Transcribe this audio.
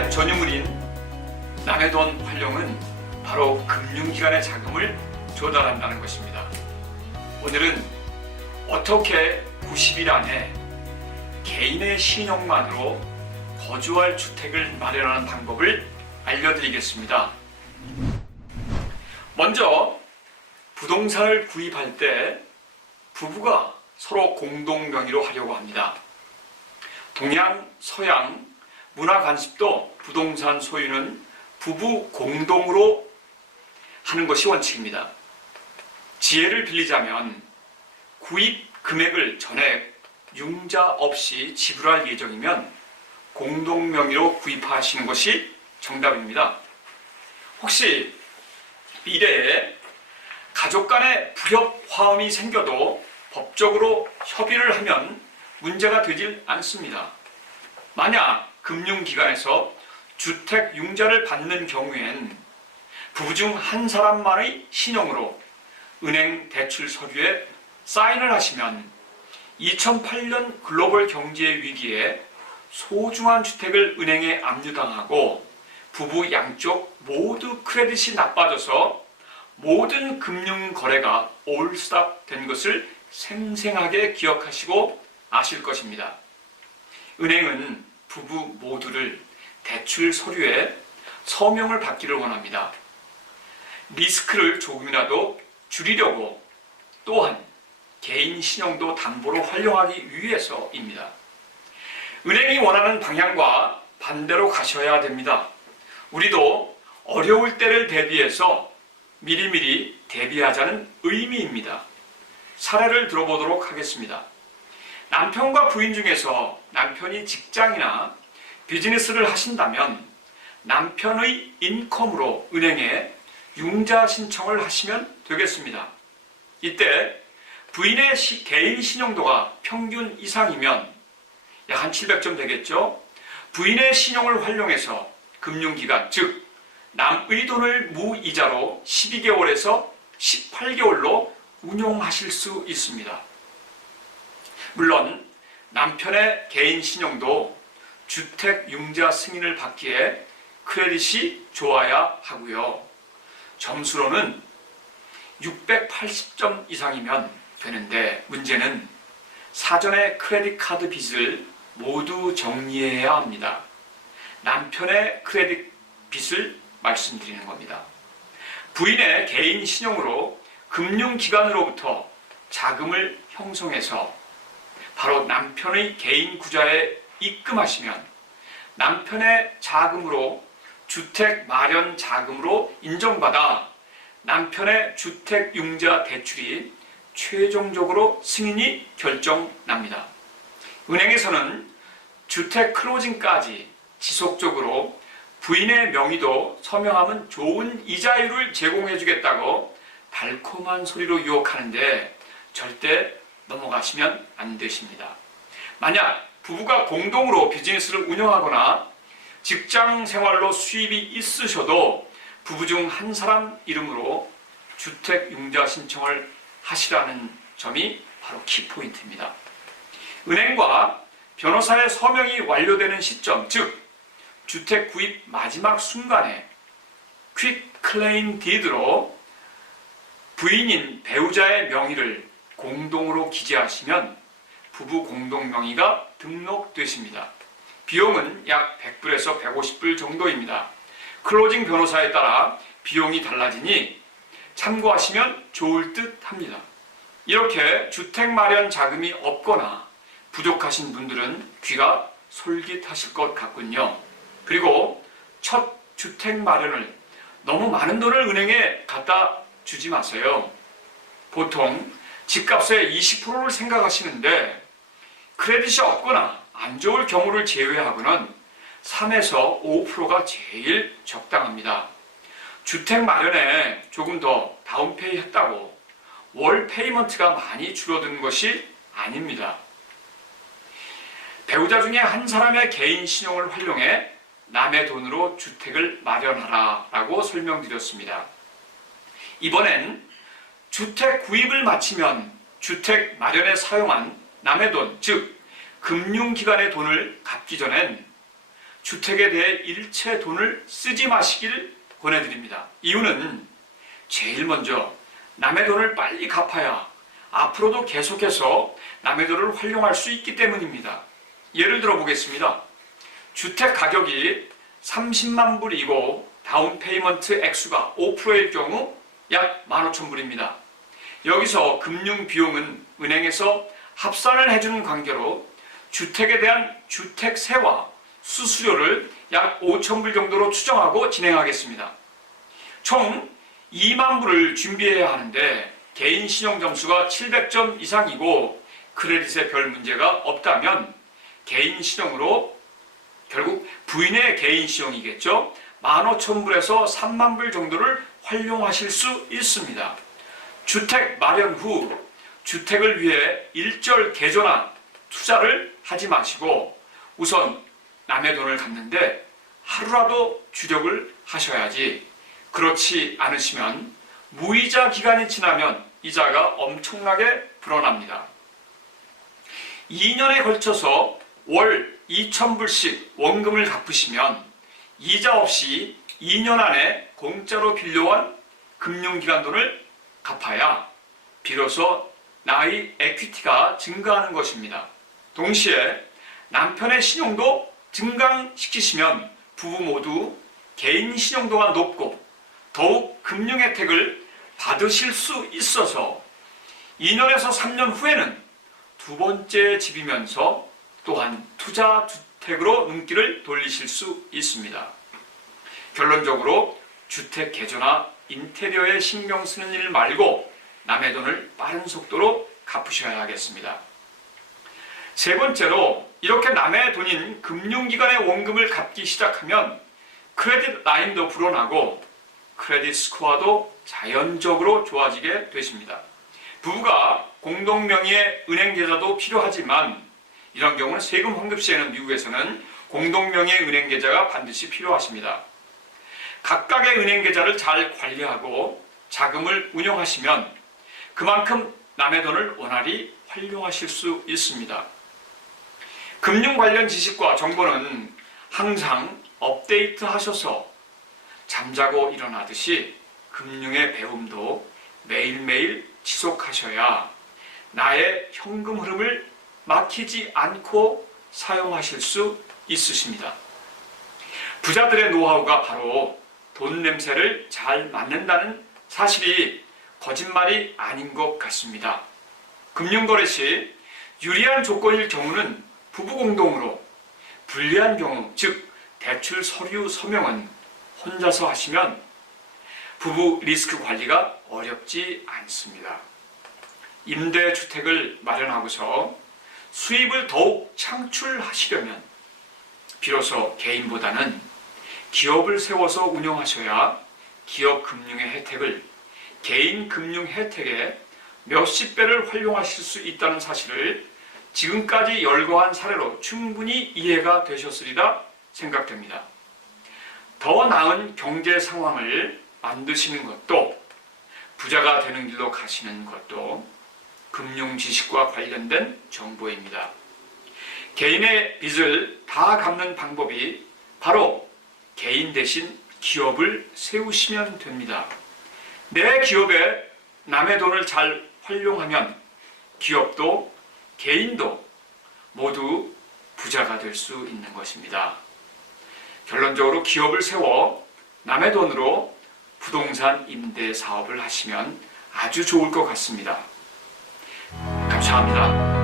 부부의 전유물인 남의 돈 활용은 바로 금융기관의 자금을 조달한다는 것입니다. 오늘은 어떻게 90일 안에 개인의 신용만으로 거주할 주택을 마련하는 방법을 알려드리겠습니다. 먼저 부동산을 구입할 때 부부가 서로 공동 명의로 하려고 합니다. 동양, 서양, 문화 관습도 부동산 소유는 부부 공동으로 하는 것이 원칙입니다. 지혜를 빌리자면 구입 금액을 전액 융자 없이 지불할 예정이면 공동 명의로 구입하시는 것이 정답입니다. 혹시 미래에 가족 간의 불협 화음이 생겨도 법적으로 협의를 하면 문제가 되질 않습니다. 만약 금융기관에서 주택 융자를 받는 경우엔 부부 중 한 사람만의 신용으로 은행 대출 서류에 사인을 하시면 2008년 글로벌 경제 위기에 소중한 주택을 은행에 압류당하고 부부 양쪽 모두 크레딧이 나빠져서 모든 금융 거래가 올스탑 된 것을 생생하게 기억하시고 아실 것입니다. 은행은 부부 모두를 대출 서류에 서명을 받기를 원합니다. 리스크를 조금이라도 줄이려고 또한 개인 신용도 담보로 활용하기 위해서입니다. 은행이 원하는 방향과 반대로 가셔야 됩니다. 우리도 어려울 때를 대비해서 미리미리 대비하자는 의미입니다. 사례를 들어보도록 하겠습니다. 남편과 부인 중에서 남편이 직장이나 비즈니스를 하신다면 남편의 인컴으로 은행에 융자 신청을 하시면 되겠습니다. 이때 부인의 개인 신용도가 평균 이상이면 약 한 700점 되겠죠. 부인의 신용을 활용해서 금융기관, 즉 남의 돈을 무이자로 12개월에서 18개월로 운용하실 수 있습니다. 물론 남편의 개인 신용도 주택 융자 승인을 받기에 크레딧이 좋아야 하고요. 점수로는 680점 이상이면 되는데 문제는 사전에 크레딧 카드 빚을 모두 정리해야 합니다. 남편의 크레딧 빚을 말씀드리는 겁니다. 부인의 개인 신용으로 금융기관으로부터 자금을 형성해서 바로 남편의 개인 구좌에 입금하시면 남편의 자금으로 주택 마련 자금으로 인정받아 남편의 주택 융자 대출이 최종적으로 승인이 결정납니다. 은행에서는 주택 클로징까지 지속적으로 부인의 명의도 서명하면 좋은 이자율을 제공해 주겠다고 달콤한 소리로 유혹하는데 절대 넘어가시면 안 되십니다. 만약 부부가 공동으로 비즈니스를 운영하거나 직장 생활로 수입이 있으셔도 부부 중 한 사람 이름으로 주택 융자 신청을 하시라는 점이 바로 키포인트입니다. 은행과 변호사의 서명이 완료되는 시점, 즉 주택 구입 마지막 순간에 퀵 클레임 디드로 부인인 배우자의 명의를 공동으로 기재하시면 부부 공동 명의가 등록되십니다. 비용은 약 100불에서 150불 정도입니다. 클로징 변호사에 따라 비용이 달라지니 참고하시면 좋을 듯 합니다. 이렇게 주택 마련 자금이 없거나 부족하신 분들은 귀가 솔깃하실 것 같군요. 그리고 첫 주택 마련을 너무 많은 돈을 은행에 갖다 주지 마세요. 보통 집값의 20%를 생각하시는데 크레딧이 없거나 안 좋을 경우를 제외하고는 3에서 5%가 제일 적당합니다. 주택 마련에 조금 더 다운페이 했다고 월 페이먼트가 많이 줄어드는 것이 아닙니다. 배우자 중에 한 사람의 개인 신용을 활용해 남의 돈으로 주택을 마련하라 라고 설명드렸습니다. 이번엔 주택 구입을 마치면 주택 마련에 사용한 남의 돈, 즉 금융기관의 돈을 갚기 전엔 주택에 대해 일체 돈을 쓰지 마시길 권해드립니다. 이유는 제일 먼저 남의 돈을 빨리 갚아야 앞으로도 계속해서 남의 돈을 활용할 수 있기 때문입니다. 예를 들어 보겠습니다. 주택 가격이 30만 불이고 다운 페이먼트 액수가 5%일 경우 약 15,000불입니다. 여기서 금융 비용은 은행에서 합산을 해주는 관계로 주택에 대한 주택세와 수수료를 약 5,000불 정도로 추정하고 진행하겠습니다. 총 2만 불을 준비해야 하는데 개인 신용 점수가 700점 이상이고 크레딧에 별 문제가 없다면 개인 신용으로 결국 부인의 개인 신용이겠죠. 15,000불에서 3만 불 정도를 활용하실 수 있습니다. 주택 마련 후 주택을 위해 일절 개조나 투자를 하지 마시고 우선 남의 돈을 갚는데 하루라도 주력을 하셔야지. 그렇지 않으시면 무이자 기간이 지나면 이자가 엄청나게 불어납니다. 2년에 걸쳐서 월 2,000불씩 원금을 갚으시면 이자 없이 2년 안에 공짜로 빌려온 금융기관 돈을 갚아야 비로소 나의 에퀴티가 증가하는 것입니다. 동시에 남편의 신용도 증강시키시면 부부 모두 개인 신용도가 높고 더욱 금융 혜택을 받으실 수 있어서 2년에서 3년 후에는 두 번째 집이면서 또한 투자 주택으로 눈길을 돌리실 수 있습니다. 결론적으로 주택 개조나 인테리어에 신경 쓰는 일 말고 남의 돈을 빠른 속도로 갚으셔야 하겠습니다. 세 번째로 이렇게 남의 돈인 금융기관의 원금을 갚기 시작하면 크레딧 라인도 불어나고 크레딧 스코어도 자연적으로 좋아지게 되십니다. 부부가 공동 명의의 은행 계좌도 필요하지만 이런 경우는 세금 환급 시에는 미국에서는 공동 명의의 은행 계좌가 반드시 필요하십니다. 각각의 은행 계좌를 잘 관리하고 자금을 운용하시면 그만큼 남의 돈을 원활히 활용하실 수 있습니다. 금융 관련 지식과 정보는 항상 업데이트 하셔서 잠자고 일어나듯이 금융의 배움도 매일매일 지속하셔야 나의 현금 흐름을 막히지 않고 사용하실 수 있으십니다. 부자들의 노하우가 바로 돈 냄새를 잘 맡는다는 사실이 거짓말이 아닌 것 같습니다. 금융거래 시 유리한 조건일 경우는 부부 공동으로, 불리한 경우, 즉 대출 서류 서명은 혼자서 하시면 부부 리스크 관리가 어렵지 않습니다. 임대주택을 마련하고서 수입을 더욱 창출하시려면 비로소 개인보다는 기업을 세워서 운영하셔야 기업 금융의 혜택을 개인 금융 혜택에 몇십 배를 활용하실 수 있다는 사실을 지금까지 열거한 사례로 충분히 이해가 되셨으리라 생각됩니다. 더 나은 경제 상황을 만드시는 것도 부자가 되는 길로 가시는 것도 금융 지식과 관련된 정보입니다. 개인의 빚을 다 갚는 방법이 바로 개인 대신 기업을 세우시면 됩니다. 내 기업에 남의 돈을 잘 활용하면 기업도 개인도 모두 부자가 될 수 있는 것입니다. 결론적으로 기업을 세워 남의 돈으로 부동산 임대 사업을 하시면 아주 좋을 것 같습니다. 감사합니다.